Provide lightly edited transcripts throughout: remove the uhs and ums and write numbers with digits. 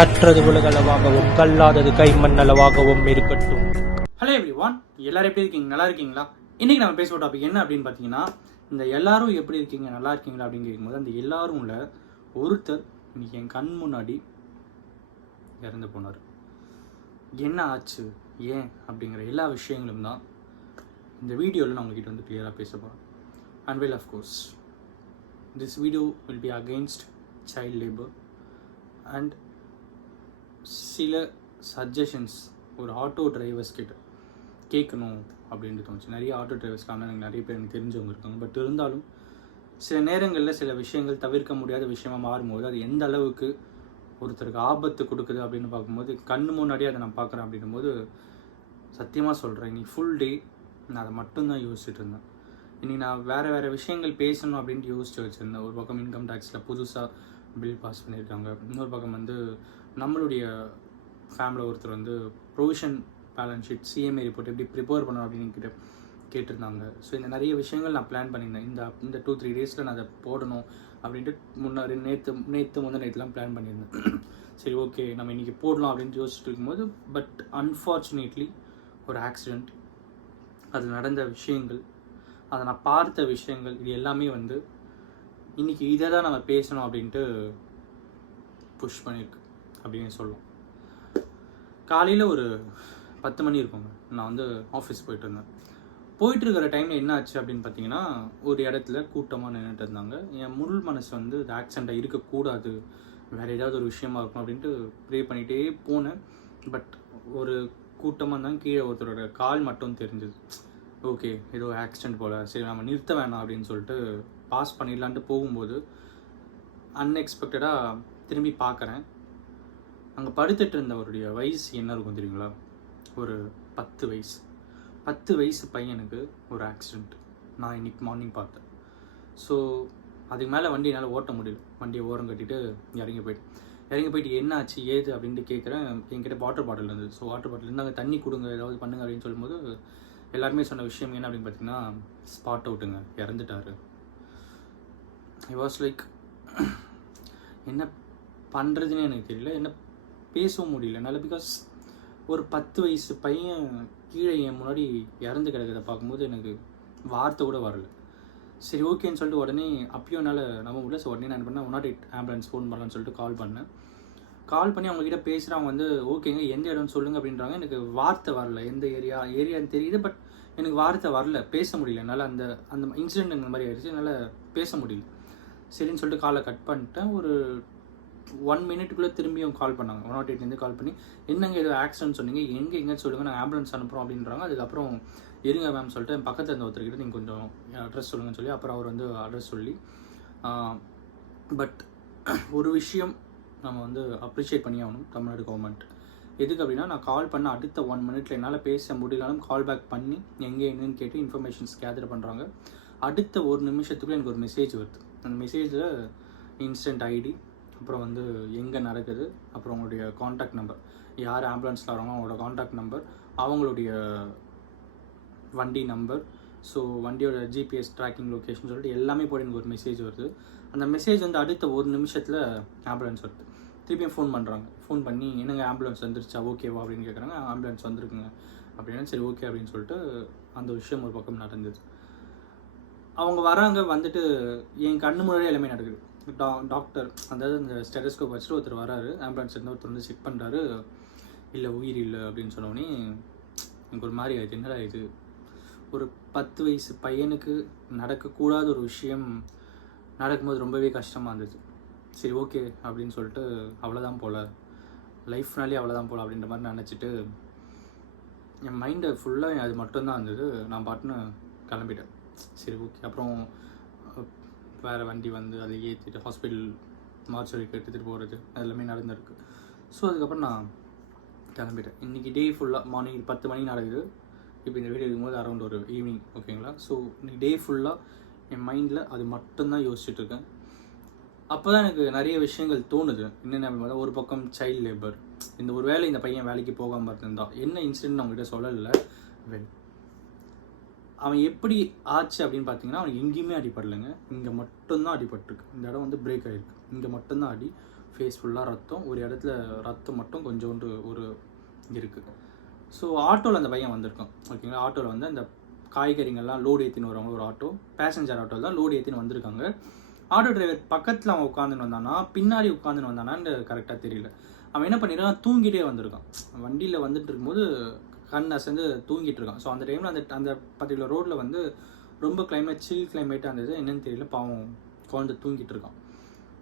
கற்றது உலகளவாகவும் கல்லாதது கைமண்ணளவாகவும் இருக்கட்டும். Hello everyone, எல்லாரும் எப்படி இருக்கீங்க? நல்லா இருக்கீங்களா? இன்னைக்கு நம்ம பேசுகிற டாபிக் என்ன அப்படின்னு பார்த்தீங்கன்னா, இந்த எல்லாரும் எப்படி இருக்கீங்க, நல்லா இருக்கீங்களா அப்படின்னு கேட்கும்போது அந்த எல்லாரும்ல ஒருத்தர் இன்னைக்கு என் கண் முன்னாடி இறந்து போனார். என்ன ஆச்சு, ஏன் அப்படிங்கிற எல்லா விஷயங்களும் தான் இந்த வீடியோவில் நான் உங்ககிட்ட வந்து கிளியராக பேச போகிறேன். And well of course this video will be against child labour and சில சஜஷன்ஸ் ஒரு ஆட்டோ டிரைவர்ஸ் கிட்ட கேட்கணும் அப்படின்ட்டு தோணுச்சு. நிறைய ஆட்டோ டிரைவர்ஸ்க்கான எனக்கு நிறைய பேர் எனக்கு தெரிஞ்சவங்க இருக்காங்க. பட் இருந்தாலும் சில நேரங்களில் சில விஷயங்கள் தவிர்க்க முடியாத விஷயமாக மாறும்போது அது எந்த அளவுக்கு ஒருத்தருக்கு ஆபத்து கொடுக்குது அப்படின்னு பார்க்கும்போது கண்ணு முன்னாடியே அதை நான் பார்க்குறேன் அப்படின்னும் போது சத்தியமாக சொல்கிறேன், இன்னைக்கு ஃபுல் டே நான் அதை மட்டும்தான் யோசிச்சுட்டு இருந்தேன். இன்னைக்கு நான் வேறு விஷயங்கள் பேசணும் அப்படின்ட்டு யோசிச்சு வச்சுருந்தேன். ஒரு பக்கம் இன்கம் டேக்ஸில் புதுசாக பில் பாஸ் பண்ணியிருக்காங்க, இன்னொரு பக்கம் வந்து நம்மளுடைய ஃபேமிலியில் ஒருத்தர் வந்து provision balance sheet CMA report எப்படி ப்ரிப்பேர் பண்ணணும் அப்படின்னு கேட்டிருந்தாங்க. ஸோ இந்த நிறைய விஷயங்கள் நான் பிளான் பண்ணியிருந்தேன். இந்த 2-3 டேஸில் நான் அதை போடணும் அப்படின்ட்டு முன்னாடி நேற்றுலாம் பிளான் பண்ணியிருந்தேன். சரி, ஓகே, நம்ம இன்றைக்கி போடலாம் அப்படின்ட்டு யோசிச்சுட்டு இருக்கும்போது பட் அன்ஃபார்ச்சுனேட்லி ஒரு ஆக்சிடெண்ட், அது நடந்த விஷயங்கள், அதை நான் பார்த்த விஷயங்கள், இது எல்லாமே வந்து இன்றைக்கி இதை தான் நம்ம பேசணும் அப்படின்ட்டு புஷ் பண்ணியிருக்கு அப்படின்னு சொல்லலாம். காலையில் ஒரு 10 மணி இருக்குங்க, நான் வந்து ஆஃபீஸ் போயிட்டுருக்கிற டைமில் என்ன ஆச்சு அப்படின்னு பார்த்தீங்கன்னா, ஒரு இடத்துல கூட்டமாக நின்றுட்டு இருந்தாங்க. என் முள் மனசு வந்து இது ஆக்சிடெண்ட்டாக இருக்கக்கூடாது, வேறு ஏதாவது ஒரு விஷயமா இருக்கும் அப்படின்ட்டு ப்ரே பண்ணிகிட்டே போனேன். பட் ஒரு கூட்டமாக இருந்தாங்க, கீழே ஒருத்தரோட கால் மட்டும் தெரிஞ்சுது. ஓகே, ஏதோ ஆக்சிடெண்ட் போல், சரி நம்ம நிறுத்த வேணாம் அப்படின்னு சொல்லிட்டு பாஸ் பண்ணிடலான்ட்டு போகும்போது அன்எக்ஸ்பெக்டடாக திரும்பி பார்க்குறேன். அங்கே படுத்துட்டு இருந்தவருடைய வயசு என்ன இருக்கும் தெரியுங்களா? ஒரு 10 வயசு பையனுக்கு ஒரு ஆக்சிடெண்ட் நான் இன்றைக்கி மார்னிங் பார்த்தேன். ஸோ அதுக்கு மேலே வண்டி என்னால் ஓட்ட முடியல. வண்டியை ஓரம் கட்டிட்டு இறங்கி போயிட்டு என்ன ஆச்சு ஏது அப்படின்ட்டு கேட்குறேன். என்கிட்ட வாட்டர் பாட்டில் இருந்தது. ஸோ வாட்டர் பாட்டில் இருந்தாங்க, தண்ணி கொடுங்க, ஏதாவது பண்ணுங்க அப்படின்னு சொல்லும்போது எல்லாருமே சொன்ன விஷயம் என்ன அப்படின்னு பார்த்தீங்கன்னா, ஸ்பாட் அவுட்டுங்க, இறந்துட்டார். ஐ வாஸ் லைக், என்ன பண்ணுறதுன்னு எனக்கு தெரியல, என்ன பேசவும் முடியல என்னால். பிகாஸ் ஒரு 10 வயசு பையன் கீழே என் முன்னாடி இறந்து கிடக்கிறத பார்க்கும்போது எனக்கு வார்த்தை கூட வரல. சரி, ஓகேன்னு சொல்லிட்டு உடனே அப்பயும் என்னால் நம்ப முடியல. ஸோ உடனே நான் என்ன பண்ணேன், 108 ஆம்புலன்ஸ் ஃபோன் பண்ணலான்னு சொல்லிட்டு கால் பண்ணி அவங்ககிட்ட பேசுகிறேன். அவங்க வந்து ஓகேங்க, எந்த இடம்னு சொல்லுங்கள் அப்படின்றாங்க. எனக்கு வார்த்தை வரல, எந்த ஏரியான்னு தெரியுது, பட் எனக்கு வார்த்தை வரல, பேச முடியல என்னால். அந்த இன்சிடென்ட் இந்த மாதிரி ஆயிடுச்சு, என்னால் பேச முடியல. சரின்னு சொல்லிட்டு காலை கட் பண்ணிட்டேன். ஒரு 1 மினிட்டுக்குள்ளே திரும்பியும் கால் பண்ணாங்க. 108 கால் பண்ணி, என்னங்க ஏதோ ஆக்சிடென்ட் சொன்னீங்க, எங்கே சொல்லுங்கள், நாங்கள் ஆம்புலன்ஸ் அனுப்புகிறோம் அப்படின்றாங்க. அதுக்கப்புறம் இருங்க மேம் சொல்லிட்டு என் பக்கத்தில் இருந்த ஒருத்தர்கிட்ட நீங்கள் கொஞ்சம் அட்ரஸ் சொல்லுங்கன்னு சொல்லி அப்புறம் அவர் வந்து அட்ரஸ் சொல்லி. பட் ஒரு விஷயம் நம்ம வந்து அப்ரிஷியேட் பண்ணி ஆகணும் தமிழ்நாடு கவர்மெண்ட். எதுக்கு அப்படின்னா, நான் கால் பண்ண அடுத்த 1 மினிட்ல என்னால் பேச முடியலாலும் கால் பேக் பண்ணி எங்கே என்னன்னு கேட்டு இன்ஃபர்மேஷன்ஸ் கேதர் பண்ணுறாங்க. அடுத்த 1 நிமிஷத்துக்குள்ளே எனக்கு ஒரு மெசேஜ் வருது. அந்த மெசேஜில் இன்சிடென்ட் ஐடி, அப்புறம் வந்து எங்கே நடக்குது, அப்புறம் அவங்களுடைய காண்டாக்ட் நம்பர், யார் ஆம்புலன்ஸில் வராங்களோ அவங்களோட காண்டாக்ட் நம்பர், அவங்களுடைய வண்டி நம்பர், ஸோ வண்டியோட ஜிபிஎஸ் ட்ராக்கிங் லொக்கேஷன் சொல்லிட்டு எல்லாமே போட்டு எனக்கு ஒரு மெசேஜ் வருது. அந்த மெசேஜ் வந்து அடுத்த 1 நிமிஷத்தில் ஆம்புலன்ஸ் வருது. திருப்பியும் ஃபோன் பண்ணி என்னங்க ஆம்புலன்ஸ் வந்துருச்சா, ஓகேவா அப்படின்னு கேட்குறாங்க. ஆம்புலன்ஸ் வந்துருக்குங்க அப்படின்னா சரி ஓகே அப்படின்னு சொல்லிட்டு அந்த விஷயம் ஒரு பக்கம் நடந்தது. அவங்க வராங்க, வந்துட்டு என் கண்ணு முன்னாடியே எல்லாமே நடக்குது. டாக்டர் அதாவது இந்த ஸ்டெதஸ்கோப் வச்சுட்டு ஒருத்தர் வராரு, ஆம்புலன்ஸ் இருந்தால் ஒருத்தர் வந்து செக் பண்ணுறாரு. இல்லை உயிர் இல்லை அப்படின்னு சொன்னோடனே எனக்கு ஒரு மாதிரி ஆயிடுது. என்னடா இது, ஒரு 10 வயசு பையனுக்கு நடக்கக்கூடாத ஒரு விஷயம் நடக்கும்போது ரொம்பவே கஷ்டமாக இருந்தது. சரி ஓகே அப்படின்னு சொல்லிட்டு அவ்வளோதான் போல், லைஃப்னாலே அவ்வளோதான் போல் அப்படின்ற மாதிரி நினச்சிட்டு என் மைண்டை ஃபுல்லாக அது மட்டும்தான் இருந்தது. நான் பாட்டுன்னு கிளம்பிட்டேன். சரி ஓகே, அப்புறம் வேறு வண்டி வந்து அதை ஏற்றிட்டு ஹாஸ்பிட்டல் மார்ச்சரிக்கு எடுத்துகிட்டு போகிறது எல்லாமே நடந்திருக்கு. ஸோ அதுக்கப்புறம் நான் கிளம்பிட்டேன். இன்றைக்கி டே ஃபுல்லாக மார்னிங் 10 மணி நடக்குது. இப்போ இந்த வீடியோ இருக்கும்போது அரௌண்ட் ஒரு ஈவினிங், ஓகேங்களா? ஸோ இன்றைக்கி டே ஃபுல்லாக என் மைண்டில் அது மட்டும்தான் யோசிச்சுட்ருக்கேன். அப்போ தான் எனக்கு நிறைய விஷயங்கள் தோணுது. என்னென்ன, ஒரு பக்கம் சைல்ட் லேபர், ஒரு வேளை இந்த பையன் வேலைக்கு போகாமல் இருந்தா என்ன இன்சிடென்ட் அவங்ககிட்ட சொல்லலை. அவன் எப்படி ஆச்சு அப்படின்னு பார்த்தீங்கன்னா, அவன் எங்கேயுமே அடிப்படலைங்க, இங்கே மட்டும்தான் அடிபட்டுருக்கு. இந்த இடம் வந்து பிரேக் ஆகிருக்கு, இங்கே மட்டும்தான் அடி. ஃபேஸ் ஃபுல்லாக ரத்தம், ஒரு இடத்துல ரத்தம் மட்டும் கொஞ்சோண்டு ஒரு இருக்குது. ஸோ ஆட்டோவில் அந்த பையன் வந்திருக்கான். ஓகேங்களா, ஆட்டோவில் வந்து அந்த காய்கறிங்கள்லாம் லோடு ஏற்றின்னு வரவங்க ஒரு ஆட்டோ, பேசஞ்சர் ஆட்டோவில் தான் லோடு ஏற்றின்னு வந்திருக்காங்க. ஆட்டோ டிரைவர் பக்கத்தில் அவன் உட்காந்துன்னு வந்தானா பின்னாடி உட்காந்துன்னு வந்தானான்னு கரெக்டாக தெரியல. அவன் என்ன பண்ணியிருக்கான், தூங்கிட்டே வந்திருக்கான். வண்டியில் வந்துட்டு இருக்கும்போது கண் அசந்து தூங்கிட்டு இருக்கான். ஸோ அந்த டைமில் அந்த பர்டிகுலர் ரோட்டில் வந்து ரொம்ப கிளைமேட் சில் கிளைமேட்டாக இருந்தது. என்னன்னு தெரியல, பாவம் குழந்தை தூங்கிட்டு இருக்கான்.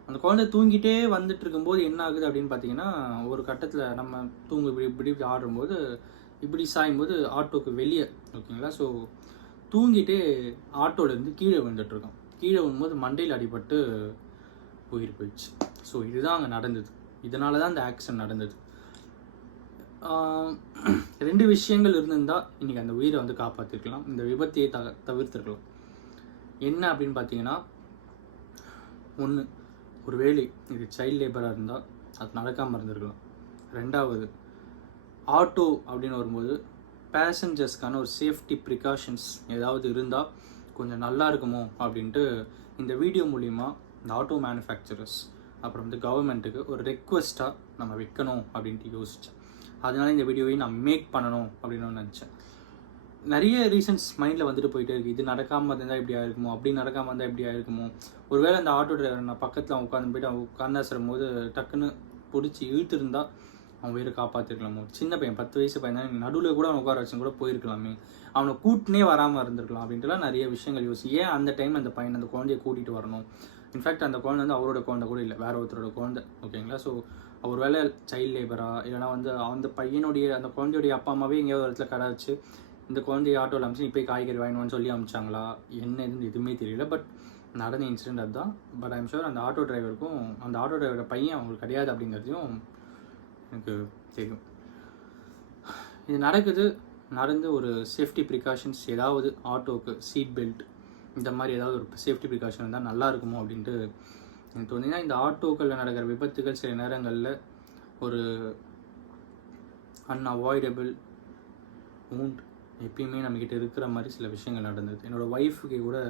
அந்த குழந்தை தூங்கிட்டே வந்துட்டு இருக்கும்போது என்ன ஆகுது அப்படின்னு பார்த்தீங்கன்னா, ஒரு கட்டத்தில் நம்ம இப்படி ஆடும்போது இப்படி சாயும்போது ஆட்டோக்கு வெளியே, ஓகேங்களா, ஸோ தூங்கிட்டே ஆட்டோலேருந்து கீழே விழுந்துட்டுருக்கான். கீழே விழும்போது மண்டையில் அடிபட்டு உயிர் போயிடுச்சு. ஸோ இதுதான் அங்கே நடந்தது. இதனால தான் இந்த ஆக்சிடென்ட் நடந்தது. 2 விஷயங்கள் இருந்திருந்தால் இன்றைக்கி அந்த உயிரை வந்து காப்பாற்றிருக்கலாம், இந்த விபத்தையே தவிர்த்திருக்கலாம். என்ன அப்படின்னு பார்த்தீங்கன்னா, ஒன்று, ஒரு வேளை இது சைல்ட் லேபராக இருந்தால் அது நடக்காமல் இருந்திருக்கலாம். 2வது, ஆட்டோ அப்படின்னு வரும்போது பேசஞ்சர்ஸ்க்கான ஒரு சேஃப்டி ப்ரிகாஷன்ஸ் ஏதாவது இருந்தால் கொஞ்சம் நல்லா இருக்குமோ அப்படின்ட்டு இந்த வீடியோ மூலிமா இந்த ஆட்டோ மேனுஃபேக்சரர்ஸ் அப்புறம் வந்து கவர்மெண்ட்டுக்கு ஒரு ரெக்வெஸ்ட்டாக நம்ம வைக்கணும் அப்படின்ட்டு யோசித்தேன். அதனால இந்த வீடியோவையும் நான் மேக் பண்ணணும் அப்படின்னு நினச்சேன். நிறைய ரீசன்ஸ் மைண்டில் வந்துட்டு போயிட்டே இருக்குது. இது நடக்காமல் இருந்தால் இப்படி ஆயிருக்குமோ, அப்படி நடக்காமல் இருந்தால் இப்படி ஆயிருக்குமோ, ஒருவேளை அந்த ஆட்டோ டிரைவர் நான் பக்கத்தில் அவன் உட்காந்து போயிட்டு அவன் உட்காந்து போது டக்குன்னு பிடிச்சி இழுத்துருந்தா அவன் உயிரை காப்பாற்றிருக்கலாமோ. சின்ன பையன் 10 வயசு பையன் தான், நடுவில் கூட அவனை உட்கார வச்சு கூட போயிருக்கலாமே, அவனை கூட்டினே வராமல் இருந்திருக்கலாம் அப்படின்ட்டுலாம் நிறைய விஷயங்கள் ஏன் அந்த டைம் அந்த பையன் அந்த குழந்தைய கூட்டிகிட்டு வரணும். இன்ஃபேக்ட் அந்த குழந்தை வந்து அவரோட குழந்தை கூட இல்லை, வேற ஒருத்தரோட குழந்தை. ஓகேங்களா, ஸோ அவர் வேலை சைல்ட் லேபரா இல்லைனா வந்து அந்த பையனுடைய அந்த குழந்தையுடைய அப்பா அம்மாவே எங்கேயாவது ஒரு இடத்துல கடை வச்சு இந்த குழந்தைய ஆட்டோவில் அமிச்சு இப்போ காய்கறி வாங்கினு சொல்லி அமிச்சாங்களா என்ன எதுவுமே தெரியல. பட் நடந்த இன்சிடென்ட் அதுதான். பட் ஐம் ஷூர் அந்த ஆட்டோ டிரைவருக்கும் அந்த ஆட்டோ டிரைவரோட பையன் அவங்களுக்கு கிடையாது அப்படிங்கிறதையும் எனக்கு தெரியும். இது நடந்து ஒரு சேஃப்டி ப்ரிகாஷன்ஸ் ஏதாவது ஆட்டோவுக்கு சீட் பெல்ட் இந்த மாதிரி ஏதாவது ஒரு சேஃப்டி ப்ரிகாஷன் இருந்தால் நல்லா இருக்குமோ அப்படின்ட்டு எனக்கு தோணுதுன்னா, இந்த ஆட்டோக்களில் நடக்கிற விபத்துகள் சில நேரங்களில் ஒரு அன்அவாய்டபிள் வூண்ட் எப்பயுமே நம்மக்கிட்ட இருக்கிற மாதிரி சில விஷயங்கள் நடந்தது. என்னோடய ஒய்ஃபுக்கு கூட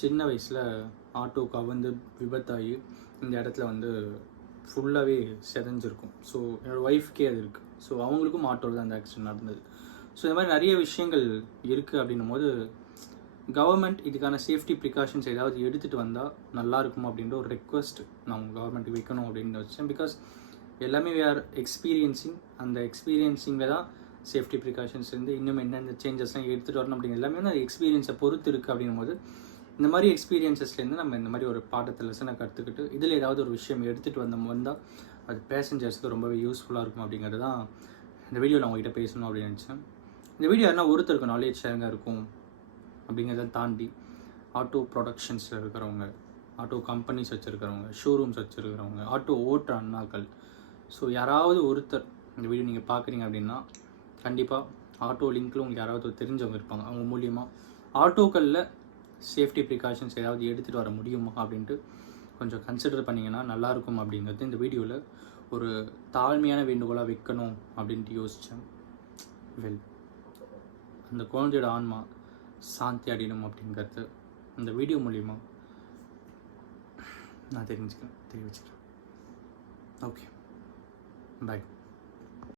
சின்ன வயசில் ஆட்டோ கவர்ந்து விபத்தாகி இந்த இடத்துல வந்து ஃபுல்லாகவே செதஞ்சிருக்கும். ஸோ என்னோடய ஒய்ஃப்கே அது இருக்குது. ஸோ அவங்களுக்கும் ஆட்டோவில் தான் அந்த ஆக்சிடென்ட் நடந்தது. ஸோ இந்த மாதிரி நிறைய விஷயங்கள் இருக்குது அப்படின்னும் போது கவர்மெண்ட் இதுக்கான சேஃப்டி ப்ரிகாஷன்ஸ் ஏதாவது எடுத்துகிட்டு வந்தால் நல்லா இருக்கும் அப்படின்ற ஒரு ரெக்வஸ்ட் நான் கவர்மெண்ட்டுக்கு வைக்கணும் அப்படின்னு வச்சேன். பிகாஸ் எல்லாமே வி ஆர் எக்ஸ்பீரியன்சிங், அந்த எக்ஸ்பீரியன்சிங்கில் தான் சேஃப்டி ப்ரிகாஷன்ஸ் இருந்து இன்னும் என்னென்ன சேஞ்சஸ்லாம் எடுத்துகிட்டு வரணும் அப்படிங்கிற எல்லாமே வந்து எக்ஸ்பீரியன்ஸை பொறுத்து இருக்குது அப்படின்னும் போது இந்த மாதிரி எக்ஸ்பீரியன்ஸஸ்லேருந்து நம்ம இந்த மாதிரி ஒரு பாடத்தை லெசனை கற்றுக்கிட்டு இதில் ஏதாவது ஒரு விஷயம் எடுத்துகிட்டு வந்தால் அது பேசஞ்சர்ஸ்க்கு ரொம்பவே யூஸ்ஃபுல்லாக இருக்கும் அப்படிங்கிறது தான் இந்த வீடியோவில் நான் உங்கள்கிட்ட பேசணும் அப்படின்னு நினச்சேன். இந்த வீடியோ யாருன்னா ஒருத்தருக்கு நாலேஜ் ஷேரிங்காக இருக்கும் அப்படிங்கிறத தாண்டி ஆட்டோ ப்ரொடக்ஷன்ஸில் இருக்கிறவங்க, ஆட்டோ கம்பெனிஸ் வச்சுருக்கிறவங்க, ஷோரூம்ஸ் வச்சுருக்கிறவங்க, ஆட்டோ ஓட்டுற அண்ணாக்கள், ஸோ யாராவது ஒருத்தர் இந்த வீடியோ நீங்கள் பார்க்குறீங்க அப்படின்னா கண்டிப்பாக ஆட்டோ லிங்க்கில் உங்களுக்கு யாராவது தெரிஞ்சவங்க இருப்பாங்க. அவங்க மூலியமாக ஆட்டோக்களில் சேஃப்டி ப்ரிகாஷன்ஸ் ஏதாவது எடுத்துகிட்டு வர முடியுமா அப்படின்ட்டு கொஞ்சம் கன்சிடர் பண்ணிங்கன்னா நல்லாயிருக்கும் அப்படிங்கிறது இந்த வீடியோவில் ஒரு தாழ்மையான வேண்டுகோளாக வைக்கணும் அப்படின்ட்டு யோசித்தேன். அந்த குழந்தையோட ஆன்மா சாந்தி அடையணும் அப்படிங்கிறது இந்த வீடியோ மூலிமா நான் தெரிவிச்சுக்கிறேன். ஓகே, பாய்.